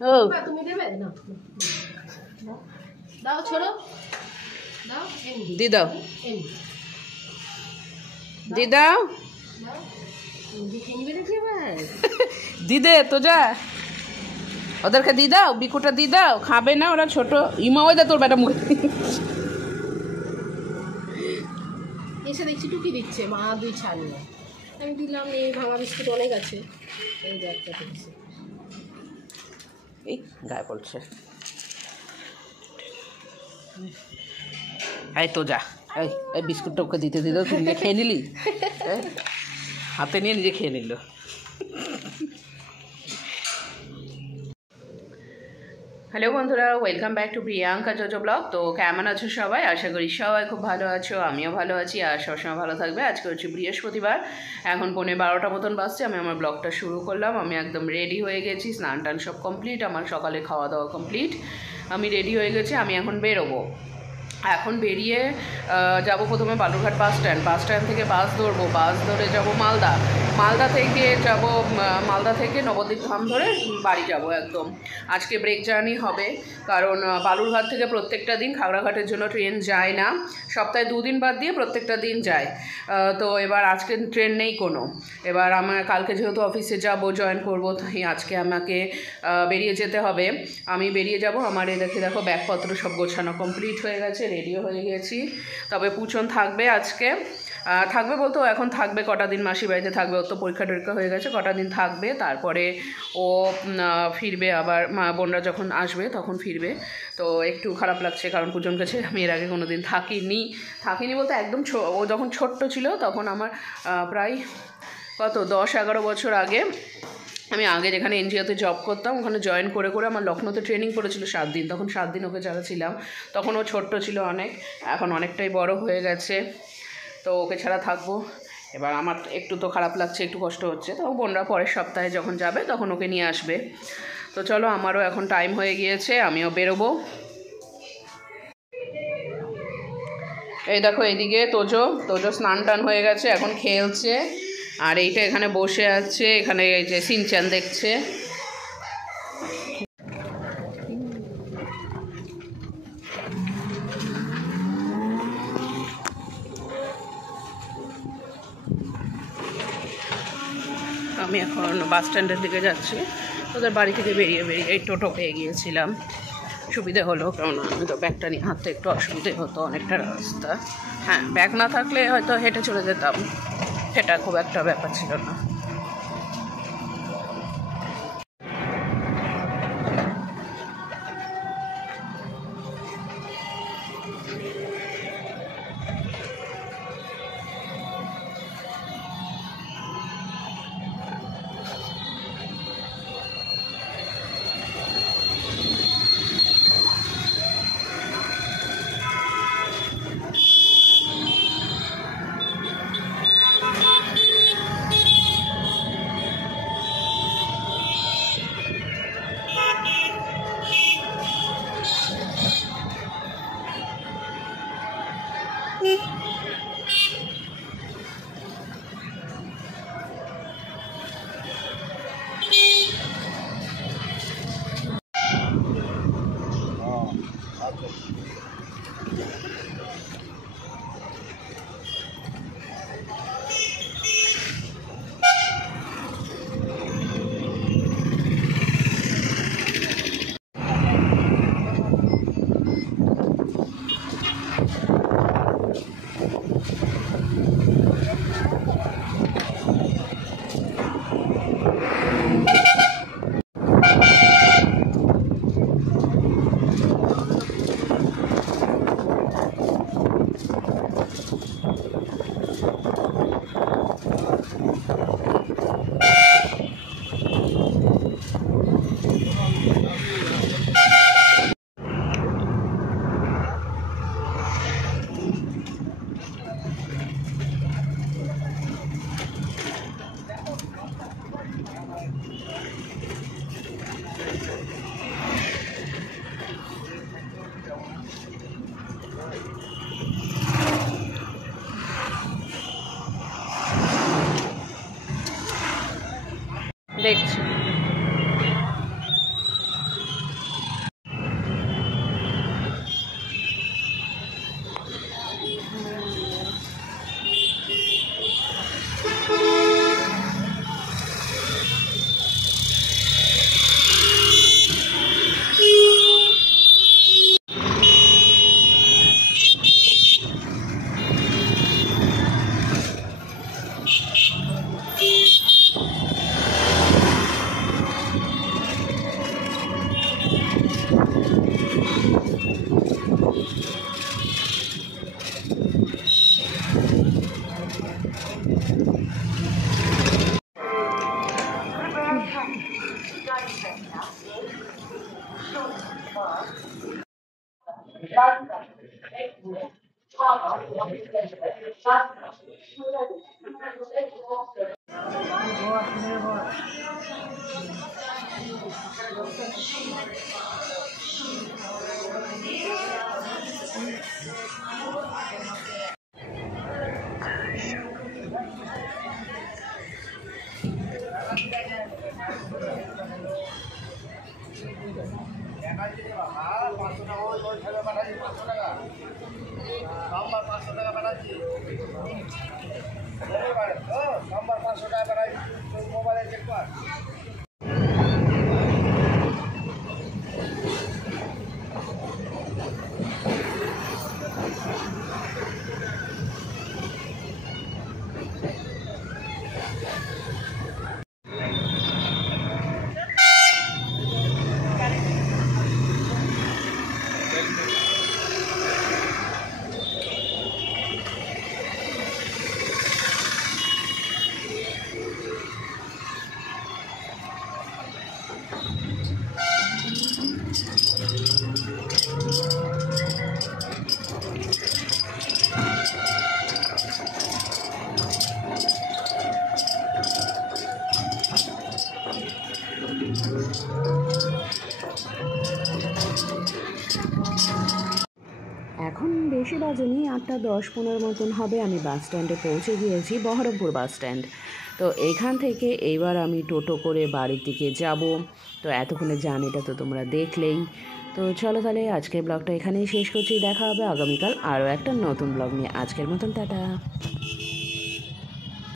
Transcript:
ও তুমি দেবে না, দাও ছোড়ো, দাও দি দাও, দি দাও, দি দে তো যা, ওদেরকে দি দাও, বিকুটা দি দাও, খাবে না ওরা ছোট। ইমা ওই দা তোর বেটা মুখে এসে দেখছি টুকি দিচ্ছে, মা দুই ছাড়িয়ে আমি দিলাম। এই ভাঙা বিস্কুট অনেক আছে, এই যে একটা দিচ্ছে, এই গায়ে পড়ছে। এই তো যা, এই বিস্কুটটা ওকে দিতে দিল, তুই নিজে খেয়ে নিলি, হাতে নিয়ে নিজে খেয়ে নিল। হ্যালো বন্ধুরা, welcome back to Priyanka JoJo blog. তো কেমন আছো সবাই? আশা করি সবাই খুব ভালো আছো, আমিও ভালো আছি আর সবসময় ভালো থাকবে। আজকে হচ্ছে বৃহস্পতিবার, এখন 12:15 মতন বাজছে। আমি আমার ব্লগটা শুরু করলাম। আমি একদম রেডি হয়ে গেছি, স্নান টান সব কমপ্লিট, আমার সকালে খাওয়া দাওয়া কমপ্লিট, আমি রেডি হয়ে গেছি। আমি এখন বেরোবো। এখন বেরিয়ে যাব প্রথমে বালুরঘাট বাস স্ট্যান্ড থেকে বাস ধরবো, বাস ধরে যাব মালদা থেকে নবদ্বীপ ধাম ধরে বাড়ি যাব একদম। আজকে ব্রেক জার্নি হবে, কারণ বালুরঘাট থেকে প্রত্যেকটা দিন খাগড়াঘাটের জন্য ট্রেন যায় না, সপ্তাহে 2 দিন বাদ দিয়ে প্রত্যেকটা দিন যায়। তো এবার আজকে ট্রেন নেই কোনো। এবার আমার কালকে যেহেতু অফিসে যাব, জয়েন করবো, তাই আজকে আমাকে বেরিয়ে যেতে হবে। আমি বেরিয়ে যাব। আমার দেখো ব্যাগপত্র সব গোছানো কমপ্লিট হয়ে গেছে, রেডিও হয়ে গেছি। তবে পুচন থাকবে আজকে, থাকবে বলতে এখন থাকবে কটা দিন, মাসি বাড়িতে থাকবে। ওর তো পরীক্ষা টরীক্ষা হয়ে গেছে, কটা দিন থাকবে, তারপরে ও ফিরবে। আবার মা বোনরা যখন আসবে তখন ফিরবে। তো একটু খারাপ লাগছে, কারণ পুজন কাছে আমি এর আগে কোনো দিন থাকিনি বলতে একদম ও যখন ছোট্ট ছিল তখন আমার প্রায় 10-11 বছর আগে, আমি আগে যেখানে এনজিওতে জব করতাম ওখানে জয়েন করে আমার লখনৌতে ট্রেনিং পড়েছিল 7 দিন। তখন 7 দিন ওকে ছাড়া ছিলাম। তখন ও ছোট্ট ছিল অনেক, এখন অনেকটাই বড় হয়ে গেছে, তো ওকে ছাড়া থাকবো। এবার আমার একটু তো খারাপ লাগছে, একটু কষ্ট হচ্ছে। তো বোনরা পরের সপ্তাহে যখন যাবে তখন ওকে নিয়ে আসবে। তো চলো, আমারও এখন টাইম হয়ে গিয়েছে, আমিও বেরোবো। এই দেখো এইদিকে তোজো স্নান টান হয়ে গেছে, এখন খেলছে। আর এইটা এখানে বসে আছে, এখানে এই যে সিনচ্যান দেখছে। আমি এখন বাস স্ট্যান্ডের দিকে যাচ্ছি। ওদের বাড়ি থেকে বেরিয়ে এই টোটো পেয়ে গিয়েছিলাম, সুবিধে হলো, কারণ আমি তো ব্যাগটা নিয়ে হাঁটতে একটু অসুবিধে হতো, অনেকটা রাস্তা। হ্যাঁ, ব্যাগ না থাকলে হয়তো হেঁটে চলে যেতাম, সেটা খুব একটা ব্যাপার ছিল না। দেখছি এখন বেশি বাজেনি, 8:10-15 মতন হবে। আমি বাস স্ট্যান্ডে পৌঁছে গিয়েছি, বহরমপুর বাস স্ট্যান্ড। তো এখান থেকে এইবার আমি টোটো করে বাড়ির দিকে যাব। তো এতক্ষণের জার্নিটা তো তোমরা দেখলেই। তো চলো তাহলে আজকের ব্লগটা এখানেই শেষ করছি। দেখা হবে আগামীকাল আরও একটা নতুন ব্লগ নিয়ে। আজকের মতন টাটা।